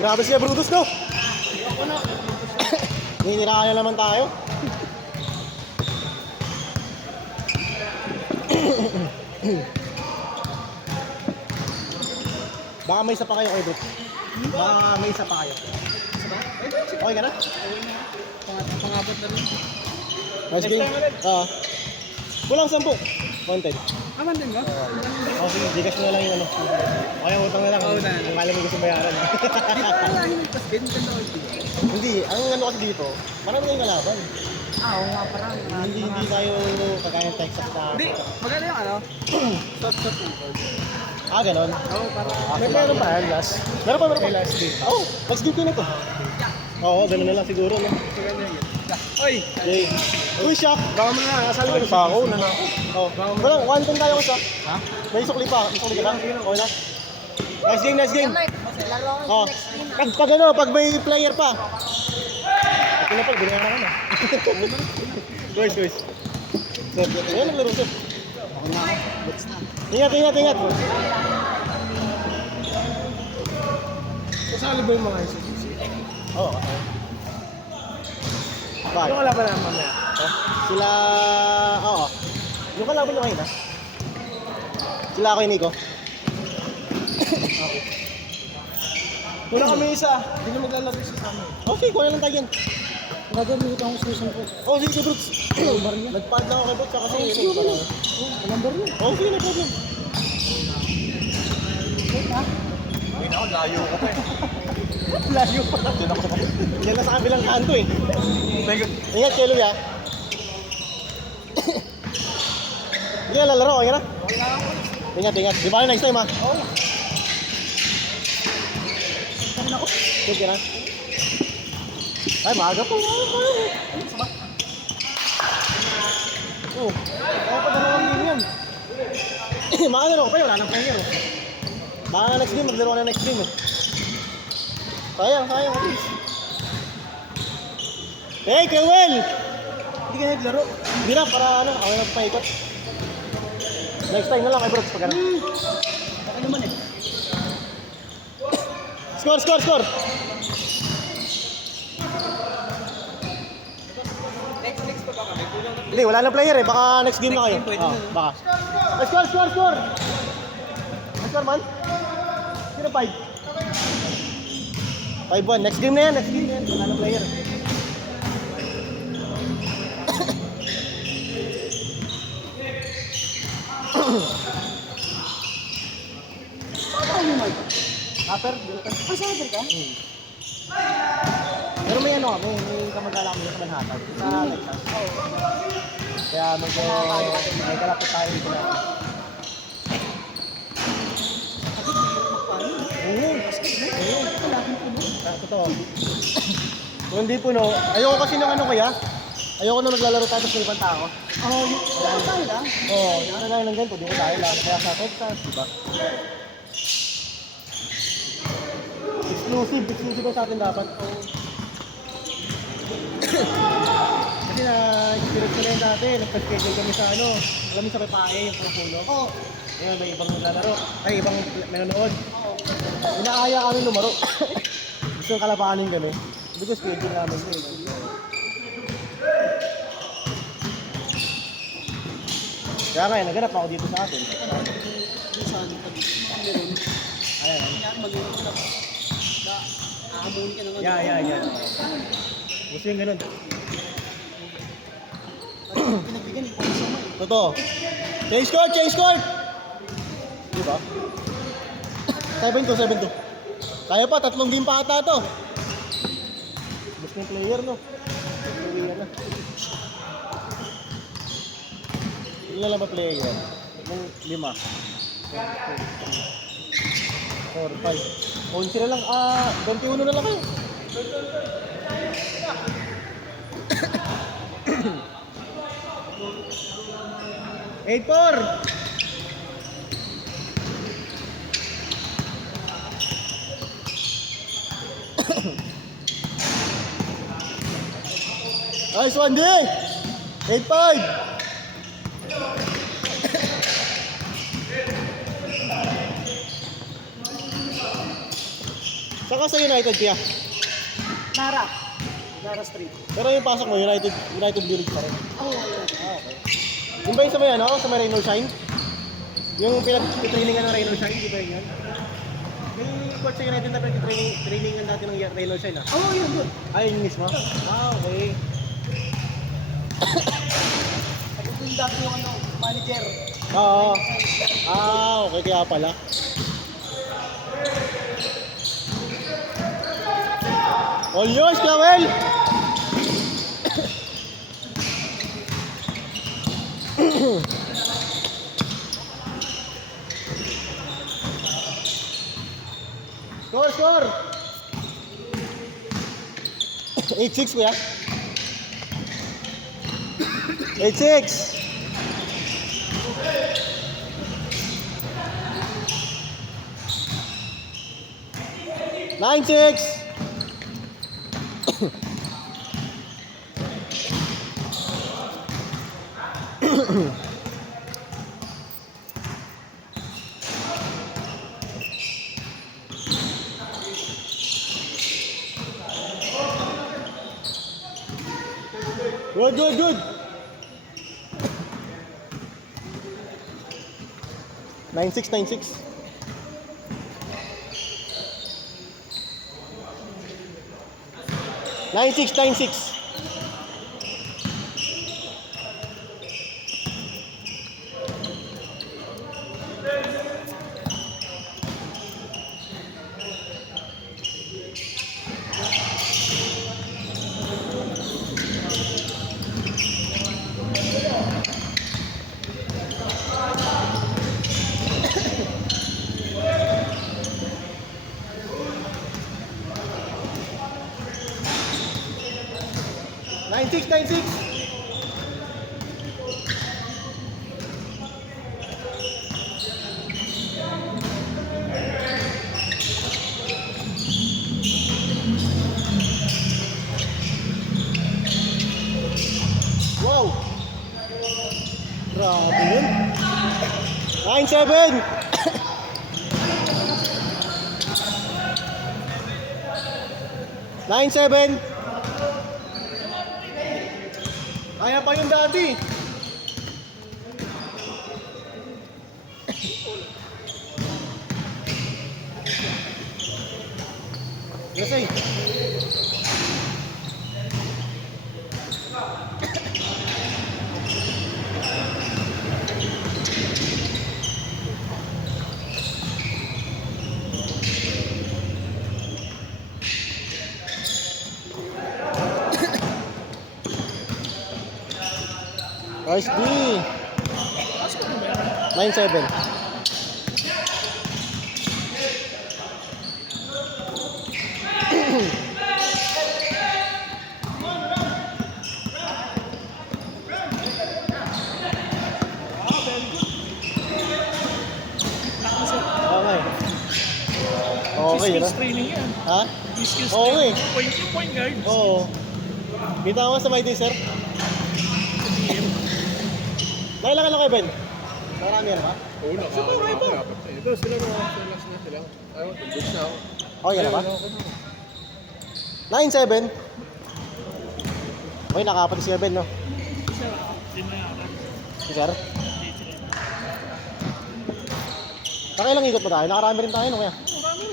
Grabe siya, Brutus, no? Niniraan na naman tayo. Baka may isa pa kayo kay Brutus. Baka may isa pa kayo. Okay ka na? Pang-apat na rin. Nice game. Kulang 10. Content. Aman din ba? Sige, Gcash na lang yung ano. Okay, utang na lang. Oo, na. Ang kala mo gusto bayaran. Hindi, ang ano kasi dito, marami kayong kalaban. Oo nga parang. Hindi tayo kagaya ng Texas na... Hindi, maganda yung ano? Shot. Ganon. Oo, parang. May meron pa yan, last. Meron pa. Last game. Last game ko na to. Oo, ganun na lang siguro, no? Maganda yun. Oy! Jay. Uy, Shaq! Baka mga nasali ka pa ako, na ako. Walang, 1-10 tayo ko, Shaq. Ha? May sukli pa. May sukli ka ba? Okay na. Nice game. Pag may player pa. Ito na pala, binayaran ka na. Guys. Sir, ayan naglaro, sir. Ingat. Kasali ba yung mga SCC? Oo. Bakit? Yung kalaban naman mamaya. Sila... Oo. Yung kalaban nyo kayo na? Sila ako yung Nico. Okay. Wala kami isa. Hindi na maglalaro isa sa amin. Okay, kuha lang tayo yan. Gagamit akong station ko. Sige, Brooks. Nagpad lang ako kay Brooks, kasi yun. Number yun. Sige, no problem. Wait ako, layo ka pa eh. Layo pa. Yan na sa kabilang kanto eh. Ingat kayo, Luya. Hindi na lalaro, okay na? Ingat. Di ba next time, ha? Oo. Sige na. Ay, maaga po. Pa dalawang game yan. Makalaro ko pa yun, wala nang player. Baka next game, maglaro na next game. Sayang at least. Hey, Kewel! Hindi ka naglaro. Hindi na, para ano, ako na paikot. Next time na lang kay Brooks pag ano. Baka naman eh. Score! Next pa ba kami? Kulang na. Hindi, wala na player eh. Baka next game na kayo. Next game pwede na. Baka. Score! Score man? Sino 5? 5-1. Next game na yan. Wala na player. Upper? Sabi ka? Pero may ano, may kamag-alak mo sa Manhattan. Sa Texas. Kaya medyo may kalapit tayo dito na. Oo. Totoo. Kung hindi puno, ayoko kasi ng ano kaya. Ayoko na maglalaro tayo sa ibang tao. Yung tayo lang. Oo, yung lang ng ganito, di ko tayo lang. Kaya sa Texas, diba? Exclusive sa atin dapat. Kasi na-experience ko na yun dati, nagpa-schedule kami sa ano, alam mo sa Pepae, yung Propulo. Oo. Ngayon, may ibang naglalaro, ibang nanonood. Inaaya kami lumaro. Gusto yung kalabanin kami. Hindi ko schedule namin yun. Kaya nga, naganap ako dito sa atin. Saan pa dito? Meron. Ayan. Yan, mag-iwan ka na. Aamuli ka naman. Yeah. Gusto yung ganun. Pinagbigyan yung pang-isama eh. Totoo. Change court! Diba? 7-2. Kaya pa, 3 game pa ata to. Bus ng player, no? Player na. Ilan lang ba player? 5. 4, 5. 11 na lang, 21 na lang kayo. Eight four. Nice one, D. 8-5. Saka sa United kaya. Nara. Nara Street. Pero yung pasok mo, United Village pa rin. Oo, yun. Ah, okay. Yung ba yung sa may ano? Sa may Rainbow Shine? Yung pinag-trainingan ng Rainbow Shine, di ba yun yan? Yung coach sa United na pinag-trainingan dati ng Rainbow Shine ah? Oo, yun, yun. Ah, yun mismo? Ah, okay. Yung dati yung ano, manager. Oo. Ah, okay kaya pala. All yours, Clavel! Score! 8-6 kuya. 8-6. 9-6. Good. 9-6. 9-6. Nine six. Wow! Grabe yun. 9-7. Kaya pa yung dati. Yes, ay. Nice D. 9-7. Okay, yun ah. Training yan. Ha? Skills Oo training. eh. Point guard. Oo. Kita mo sa my day, sir? Nakailangan lang kayo, Ben? Marami yan ba? Oo, nakakapit. Ito sila mga last na sila. Ayun, good na ako. Okay ka na ba? 9-7. Okay, nakapat si Ben, no? Din na yata. Si sir? Nakailang ikot pa tayo? Nakarami rin tayo, no? Kaya? Marami.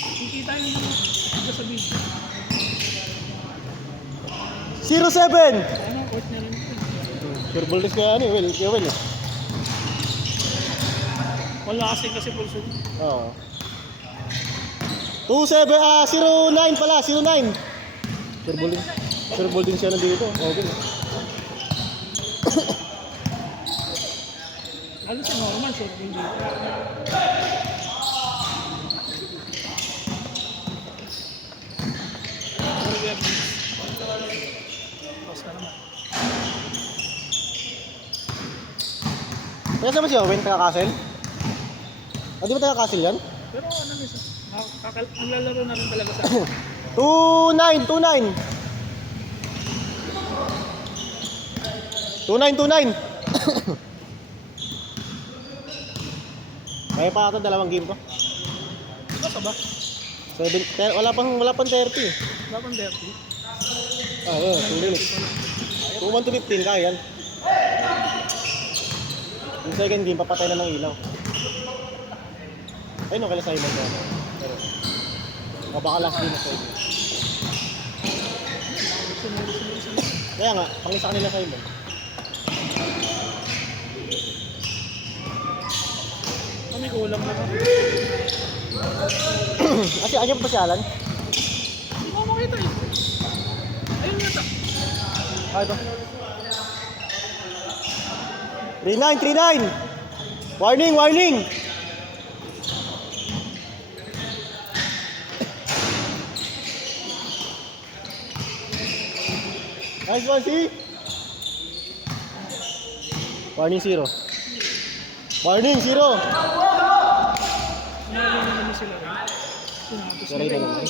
Kikita yung mga sa beach. 0-7! Ano, court na rin ito. Sure bulldog kaya ano, Will eh. Wala kasi pulso. Oo. 0-9 pala, 0-9. Sure bulldog siya nandito. Okay. Ano si Norman, short din dito. Tapos ka naman. Kaya saan ba si Owen? Taga-Castle? Ah, di ba taga-Castle yan? Pero ano nisa? Naglalaro na rin talaga sa 2-9. 2-9. Kaya pa ata dalawang game to. Basta ba? Wala pang 30. Wala pang 30. Ah, oo, 2 minutes. 2-1 to 15, kaya yan. Yung second game, papatay na ng ilaw. Ayun, kala Simon ko. Pero, baka last game na Simon. Kaya nga, pangisa kanila Simon. Kami kulang na kami. Kasi ano yung pasyalan? Hindi ko makita eh. Ayun yata. Ah, ito. 3-9! Warning! Nice one, see? Warning 0. Nalala naman sila. Tinapos Saray nila. na naman.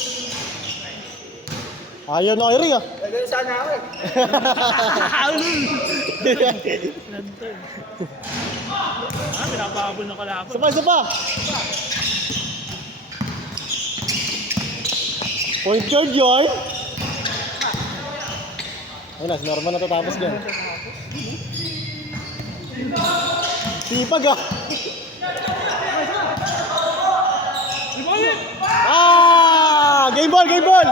Ayaw na kayo rin ah. Ganun sana ako eh. Nandito eh. Pinapahabol na kalaban. Isa pa! Point guard yun! Ayun na, si Norman natatapos dyan. Sipag ah! Ibalit! Ah! Game ball!